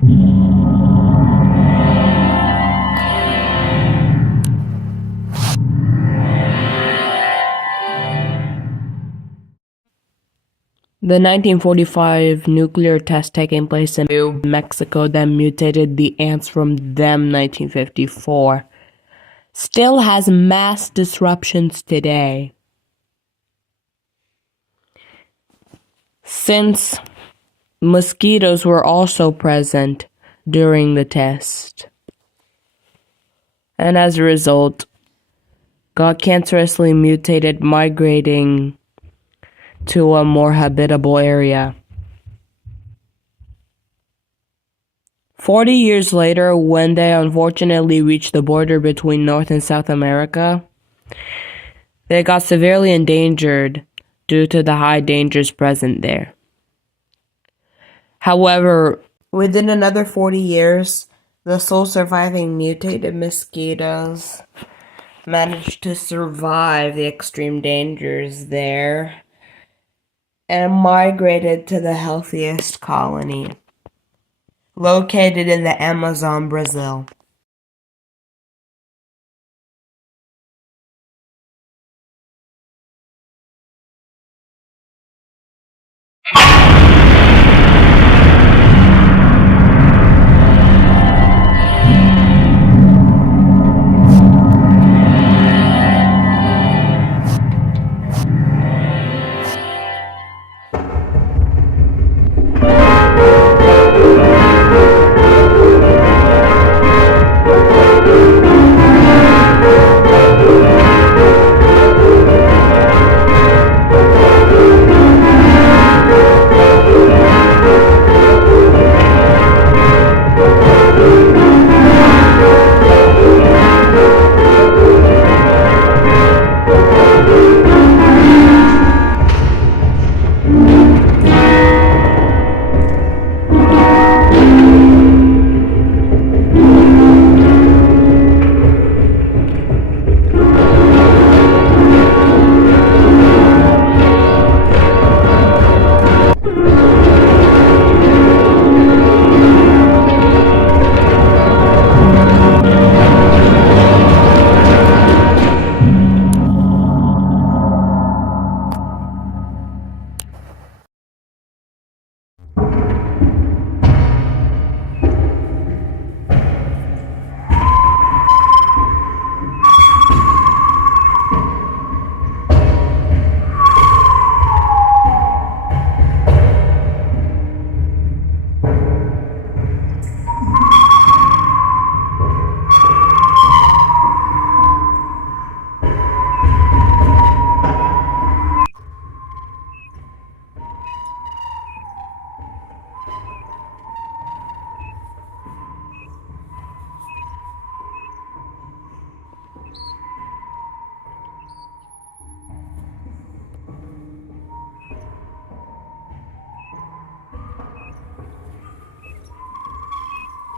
The 1945 nuclear test taking place in New Mexico that mutated the ants from them 1954 still has mass disruptions today. Since mosquitoes were also present during the test, and as a result, got cancerously mutated, migrating to a more habitable area. 40 years later, when they unfortunately reached the border between North and South America, they got severely endangered due to the high dangers present there. However, within another 40 years, the sole surviving mutated mosquitoes managed to survive the extreme dangers there and migrated to the healthiest colony, located in the Amazon, Brazil.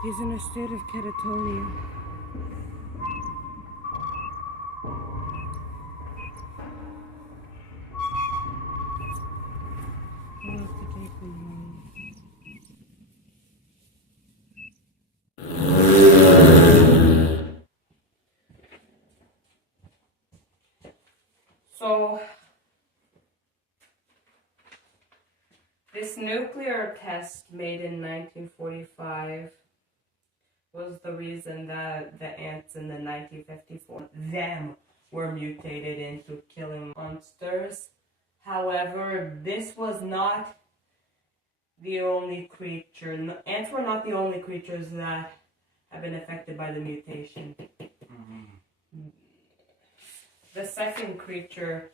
He's in a state of catatonia. I'll have to take him home. So, this nuclear test made in 1945 was the reason that the ants in the 1954 them were mutated into killing monsters. However, this was not the only creature. Ants were not the only creatures that have been affected by the mutation. The second creature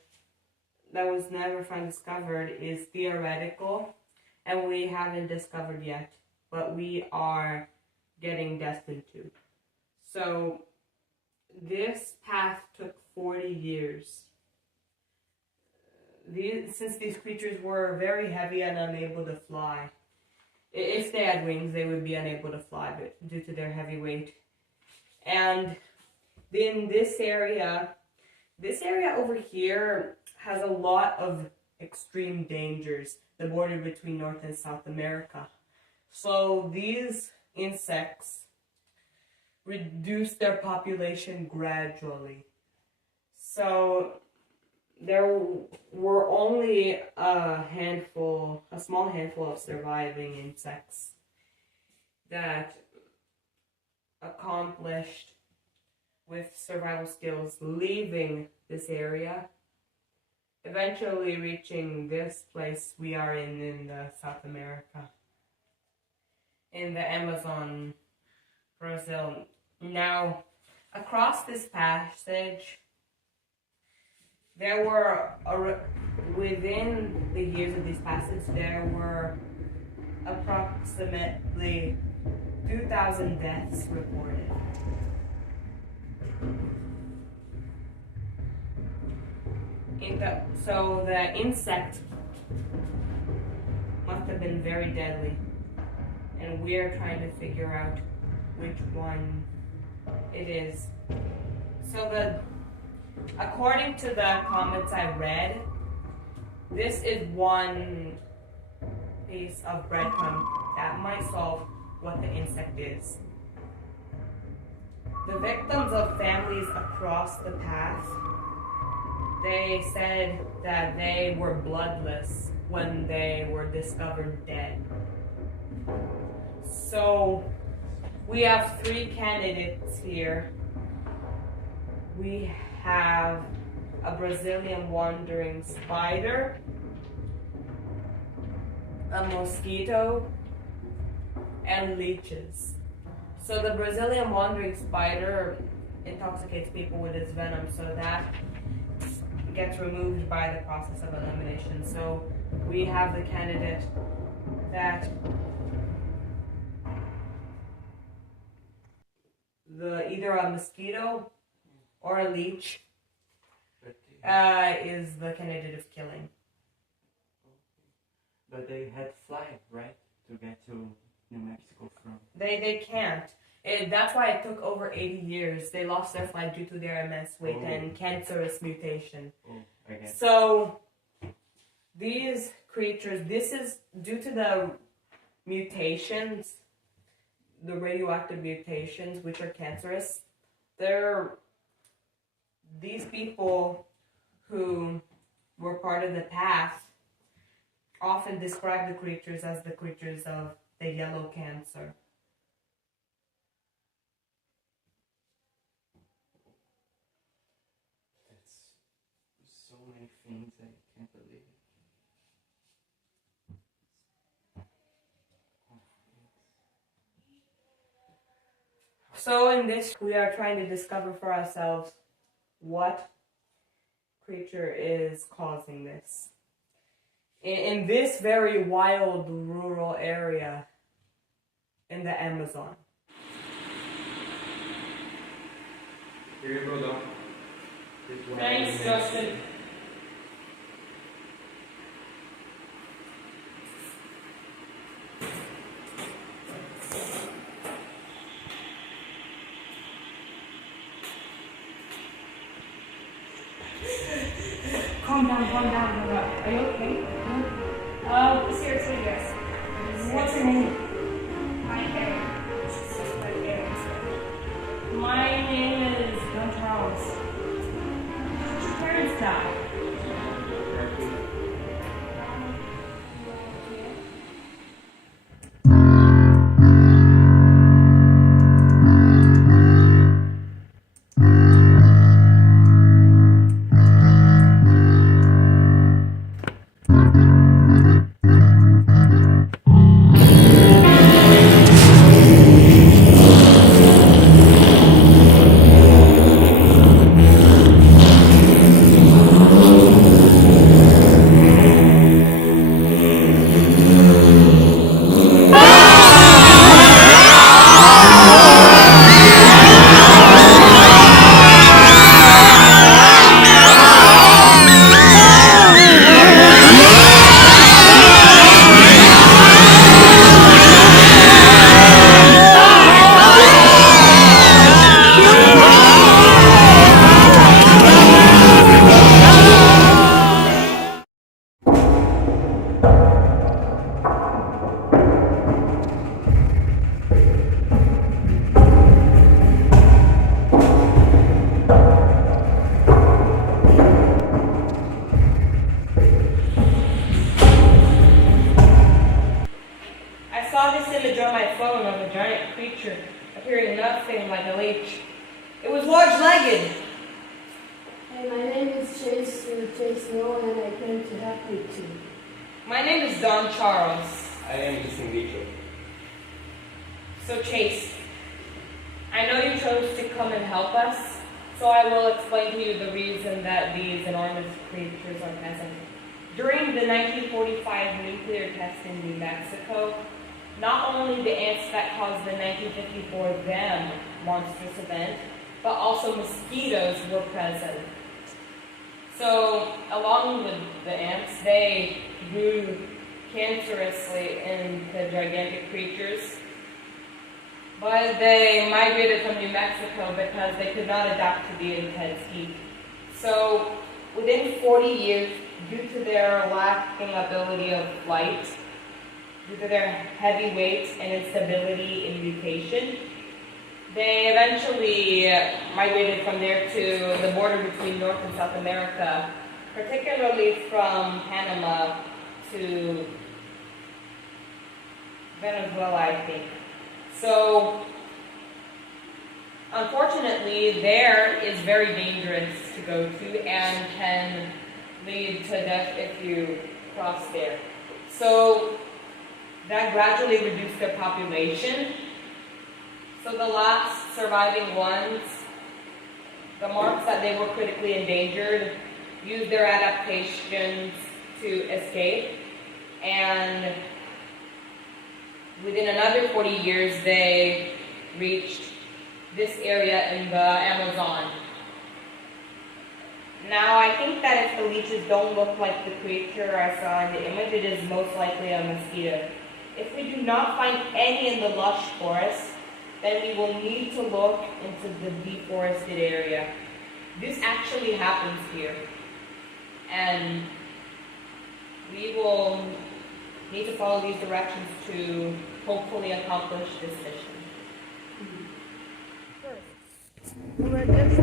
that was never found discovered is theoretical, and we haven't discovered yet, but we are getting destined to. So this path took 40 years. Since these creatures were very heavy and unable to fly. If they had wings, they would be unable to fly, but due to their heavy weight. And in this area over here has a lot of extreme dangers, the border between North and South America. So these insects reduce their population gradually. So there were only a small handful of surviving insects that accomplished with survival skills leaving this area, eventually reaching this place we are in South America, in the Amazon, Brazil. Now, across this passage, there were, within the years of these passages, there were approximately 2,000 deaths reported. So the insect must have been very deadly, and we're trying to figure out which one it is. So according to the comments I read, this is one piece of breadcrumb that might solve what the insect is. The victims of families across the path, they said that they were bloodless when they were discovered dead. So we have 3 candidates here. We have a Brazilian wandering spider, a mosquito, and leeches. So the Brazilian wandering spider intoxicates people with its venom, so that gets removed by the process of elimination. So we have the candidate that either a mosquito or a leech is the candidate of killing. But they had flight, right, to get to New Mexico from? They can't. That's why it took over 80 years. They lost their flight due to their immense weight and cancerous mutation. I guess. So these creatures, this is due to the mutations, the radioactive mutations, which are cancerous. These people who were part of the path often describe the creatures as the creatures of the yellow cancer. That's so many things I can't believe it. So in this, we are trying to discover for ourselves what creature is causing this. In this very wild rural area in the Amazon. Here you go, Doc. Thanks, Justin. Calm down. Are you okay? Seriously, yes. What's your name? My name is Don Charles. Your parents died. my phone of a giant creature appearing nothing like a leech. It was large-legged. Hey, my name is Chase Snow, and I came to help you too. My name is Don Charles. I am missing Vito. So Chase, I know you chose to come and help us, so I will explain to you the reason that these enormous creatures are present. During the 1945 nuclear test in New Mexico, not only the ants that caused the 1954 them monstrous event, but also mosquitoes were present. So, along with the ants, they grew cancerously into gigantic creatures. But they migrated from New Mexico because they could not adapt to the intense heat. So, within 40 years, due to their lacking ability of flight, due to their heavy weight and instability in mutation, they eventually migrated from there to the border between North and South America, particularly from Panama to Venezuela, I think. So, unfortunately, there is very dangerous to go to and can lead to death if you cross there. So, that gradually reduced their population. So the last surviving ones, the marks that they were critically endangered, used their adaptations to escape, and within another 40 years they reached this area in the Amazon. Now I think that if the leeches don't look like the creature I saw in the image, it is most likely a mosquito. If we do not find any in the lush forest, then we will need to look into the deforested area. This actually happens here. And we will need to follow these directions to hopefully accomplish this mission. We're just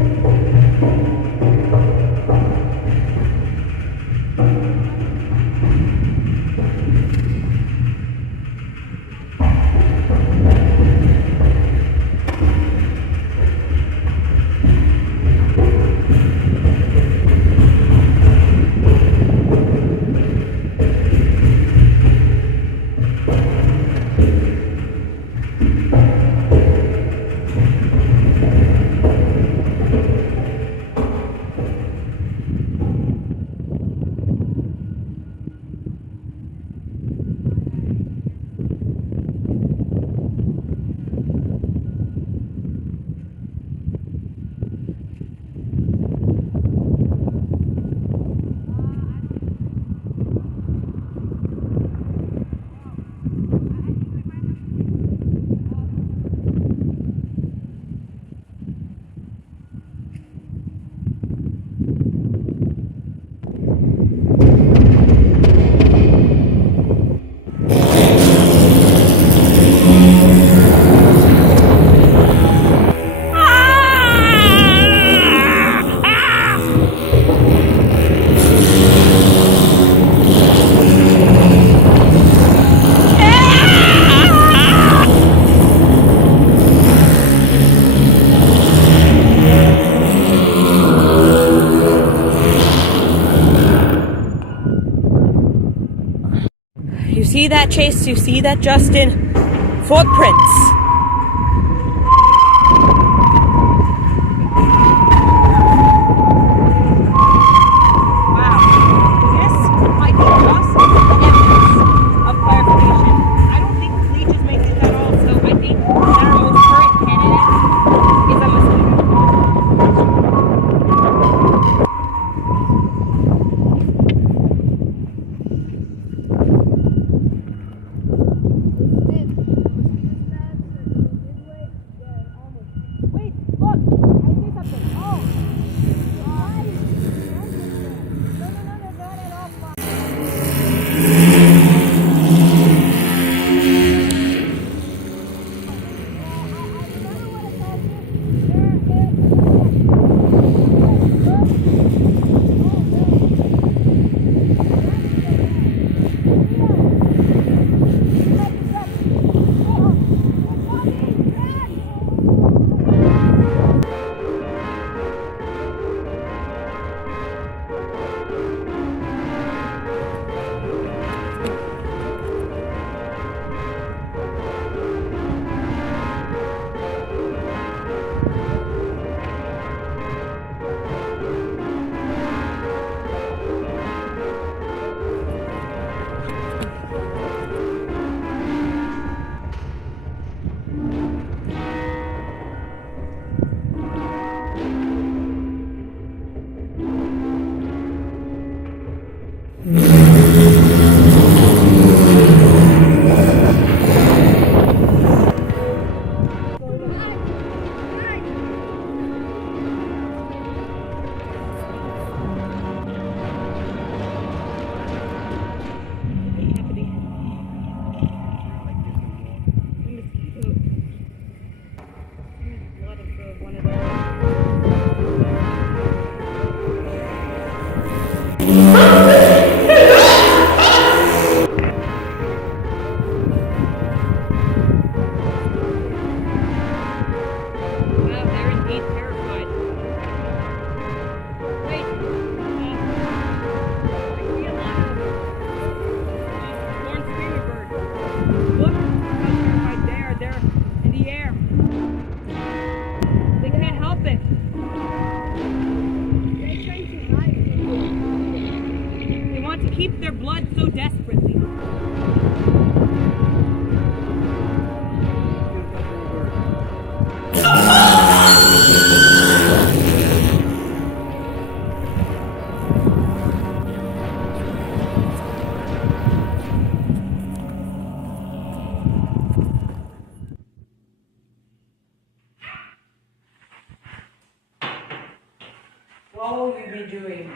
You see that, Chase? You see that, Justin? Footprints. Wow. This might be just evidence of clarification. I don't think leeches make this at all, so I think that our most current candidate is a mosquito. doing?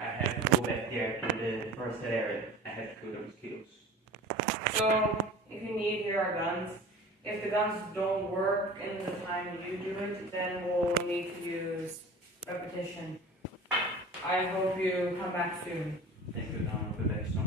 I have to go back there to the first area. I have to kill the mosquitoes. So, if you need, here are guns. If the guns don't work in the time you do it, then we'll need to use repetition. I hope you come back soon. Thank you, Don. I'll be back soon.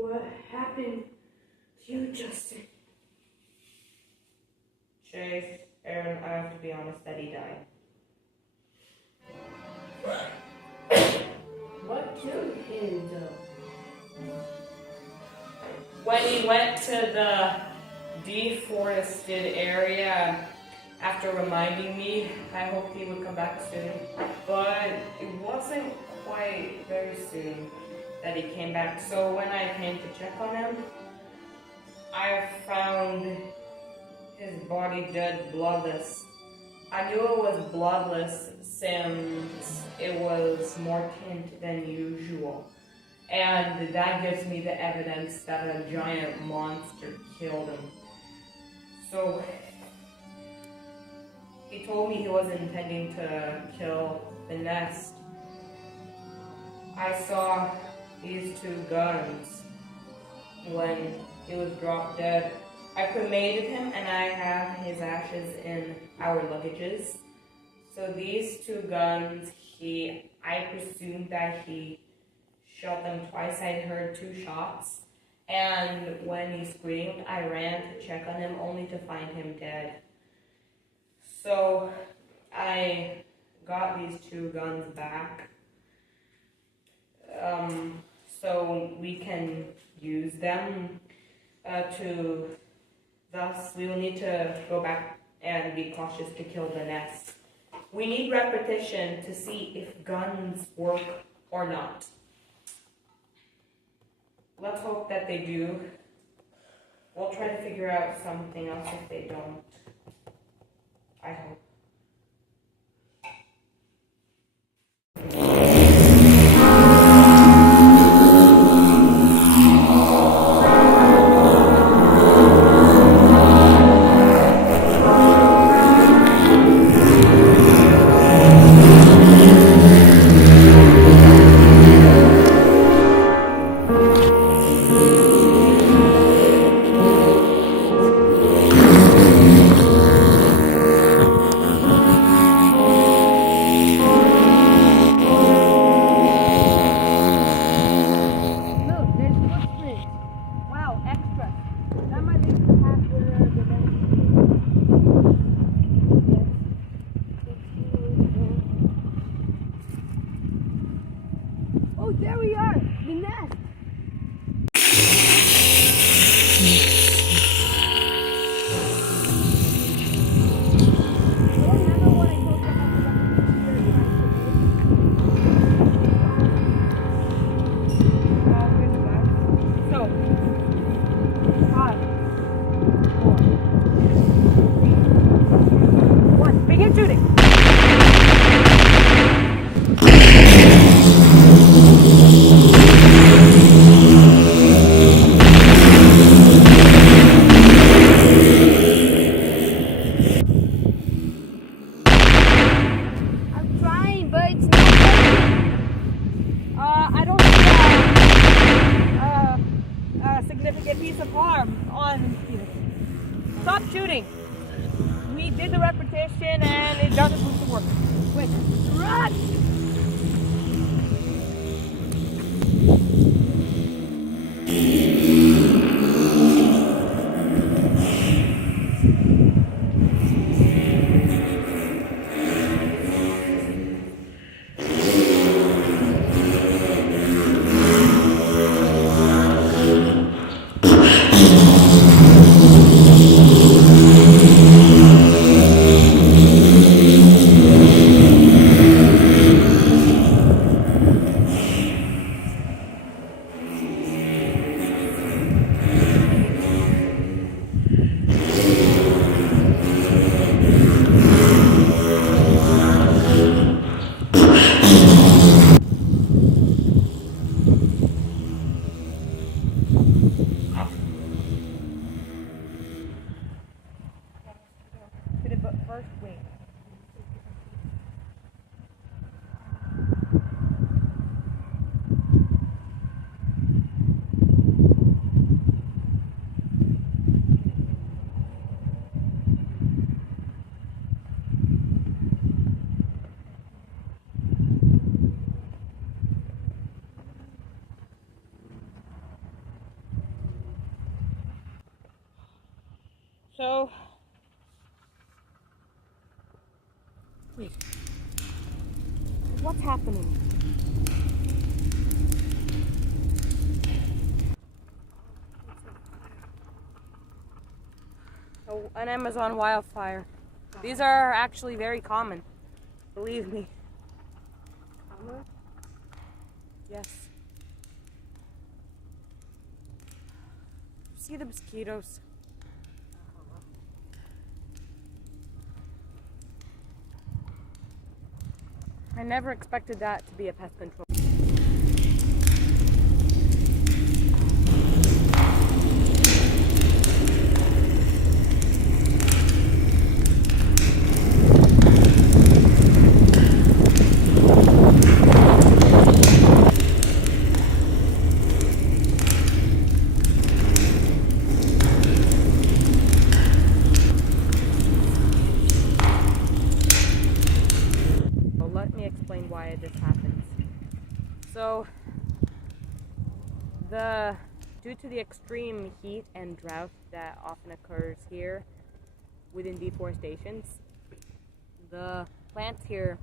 What happened to you, Justin? Chase, Aaron, I have to be honest that he died. What killed him, though? When he went to the deforested area, after reminding me, I hoped he would come back soon. But it wasn't quite very soon that he came back. So when I came to check on him, I found his body dead, bloodless. I knew it was bloodless since it was more tint than usual. And that gives me the evidence that a giant monster killed him. So, he told me he was intending to kill the nest. I saw these two guns when he was dropped dead. I cremated him and I have his ashes in our luggages. So these two guns, I presumed that he shot them twice. I heard 2 shots. And when he screamed, I ran to check on him only to find him dead. So I got these 2 guns back. So we can use them thus we will need to go back and be cautious to kill the nest. We need repetition to see if guns work or not. Let's hope that they do. We'll try to figure out something else if they don't. I hope. Oh, there we are! The nest! Remember what I told you about the So, 5, 4, 3, 2, 1. Begin shooting! Significant piece of harm on mosquitoes. Stop shooting. We did the repetition and it doesn't seem to work. Quick, run! first wave. So, wait, what's happening? Oh, an Amazon wildfire. These are actually very common, believe me. Yes. See the mosquitoes. I never expected that to be a pest control. Let me explain why this happens. So, due to the extreme heat and drought that often occurs here within deforestations, the plants here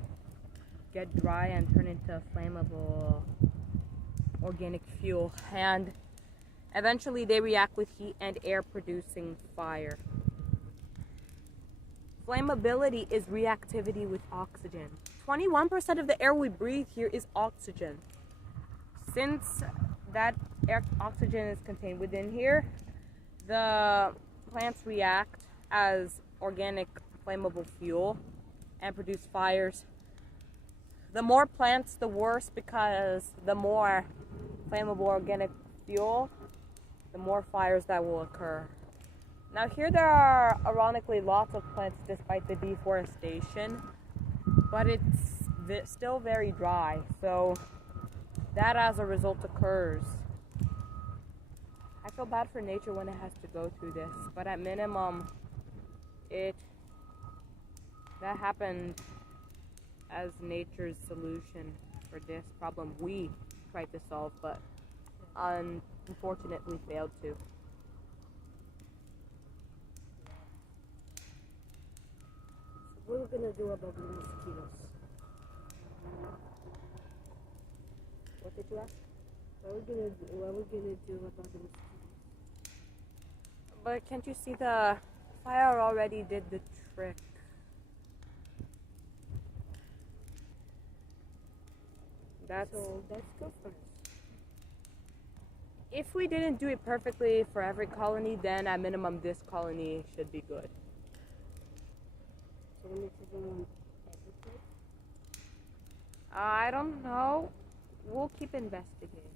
get dry and turn into flammable organic fuel, and eventually they react with heat and air, producing fire. Flammability is reactivity with oxygen. 21% of the air we breathe here is oxygen. Since that oxygen is contained within here, the plants react as organic flammable fuel and produce fires. The more plants, the worse, because the more flammable organic fuel, the more fires that will occur. Now here there are ironically lots of plants despite the deforestation, but it's still very dry, so that as a result occurs. I feel bad for nature when it has to go through this, but at minimum that happened as nature's solution for this problem we tried to solve, but unfortunately failed to. What are we gonna do about the mosquitoes? What did you ask? What are we gonna do about the mosquitoes? But can't you see the fire already did the trick? So that's good for us. If we didn't do it perfectly for every colony, then at minimum this colony should be good. So we need to do on everything. I don't know. We'll keep investigating.